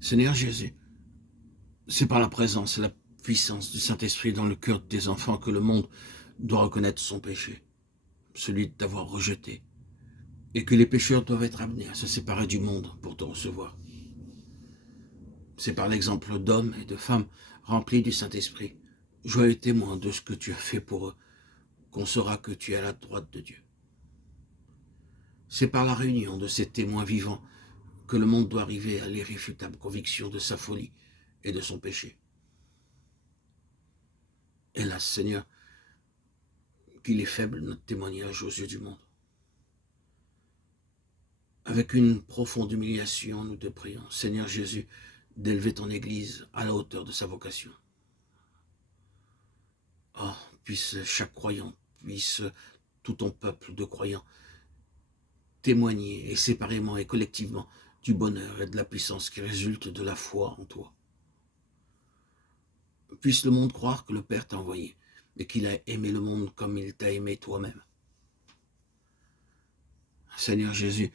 Seigneur Jésus, c'est par la présence et la puissance du Saint-Esprit dans le cœur de tes enfants que le monde doit reconnaître son péché, celui d'avoir rejeté, et que les pécheurs doivent être amenés à se séparer du monde pour te recevoir. C'est par l'exemple d'hommes et de femmes remplis du Saint-Esprit, joyeux témoins de ce que tu as fait pour eux, qu'on saura que tu es à la droite de Dieu. C'est par la réunion de ces témoins vivants que le monde doit arriver à l'irréfutable conviction de sa folie et de son péché. Hélas, Seigneur, qu'il est faible notre témoignage aux yeux du monde. Avec une profonde humiliation, nous te prions, Seigneur Jésus, d'élever ton Église à la hauteur de sa vocation. Oh, puisse chaque croyant, puisse tout ton peuple de croyants témoigner, et séparément et collectivement, du bonheur et de la puissance qui résulte de la foi en toi. Puisse le monde croire que le Père t'a envoyé, et qu'il a aimé le monde comme il t'a aimé toi-même. Seigneur Jésus,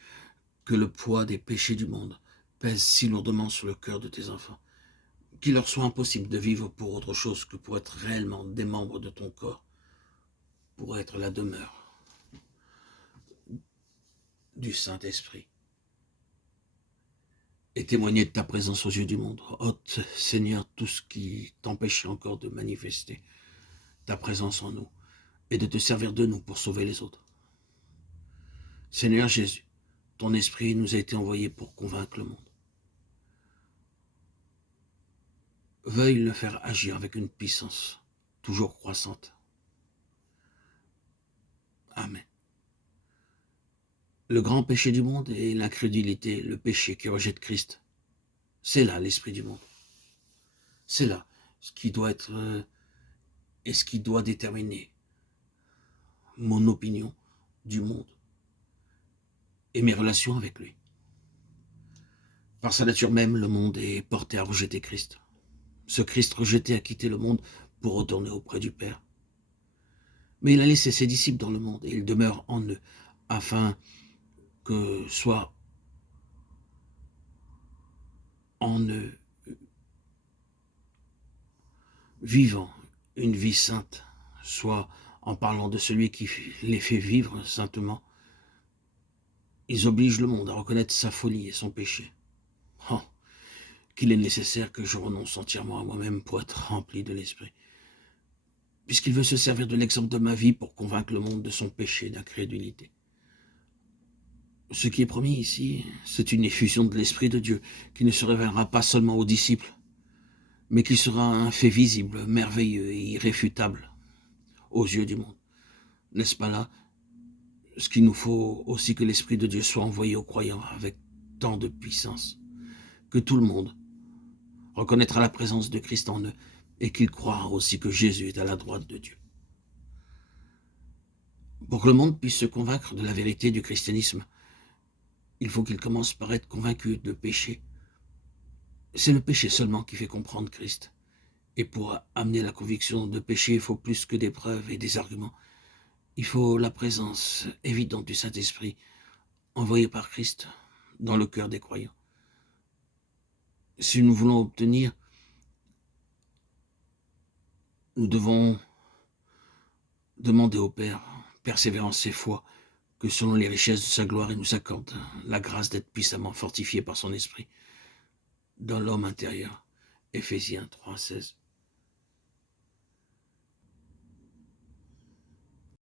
que le poids des péchés du monde pèse si lourdement sur le cœur de tes enfants, qu'il leur soit impossible de vivre pour autre chose que pour être réellement des membres de ton corps, pour être la demeure du Saint-Esprit, et témoigner de ta présence aux yeux du monde. Ôte, Seigneur, tout ce qui t'empêche encore de manifester ta présence en nous, et de te servir de nous pour sauver les autres. Seigneur Jésus, ton esprit nous a été envoyé pour convaincre le monde. Veuille le faire agir avec une puissance toujours croissante. Amen. Le grand péché du monde est l'incrédulité, le péché qui rejette Christ. C'est là l'esprit du monde. C'est là ce qui doit être et ce qui doit déterminer mon opinion du monde et mes relations avec lui. Par sa nature même, le monde est porté à rejeter Christ. Ce Christ rejeté a quitté le monde pour retourner auprès du Père. Mais il a laissé ses disciples dans le monde et il demeure en eux, afin que soit en eux vivant une vie sainte, soit en parlant de celui qui les fait vivre saintement, ils obligent le monde à reconnaître sa folie et son péché. Oh, qu'il est nécessaire que je renonce entièrement à moi-même pour être rempli de l'Esprit, puisqu'il veut se servir de l'exemple de ma vie pour convaincre le monde de son péché d'incrédulité. Ce qui est promis ici, c'est une effusion de l'Esprit de Dieu qui ne se révélera pas seulement aux disciples, mais qui sera un fait visible, merveilleux et irréfutable aux yeux du monde. N'est-ce pas là ce qu'il nous faut aussi, que l'Esprit de Dieu soit envoyé aux croyants avec tant de puissance, que tout le monde reconnaîtra la présence de Christ en eux et qu'il croira aussi que Jésus est à la droite de Dieu. Pour que le monde puisse se convaincre de la vérité du christianisme, il faut qu'il commence par être convaincu de péché. C'est le péché seulement qui fait comprendre Christ. Et pour amener la conviction de péché, il faut plus que des preuves et des arguments. Il faut la présence évidente du Saint-Esprit, envoyé par Christ dans le cœur des croyants. Si nous voulons obtenir, nous devons demander au Père, persévérance et foi, que selon les richesses de sa gloire, il nous accorde la grâce d'être puissamment fortifié par son esprit dans l'homme intérieur. Éphésiens 3,16.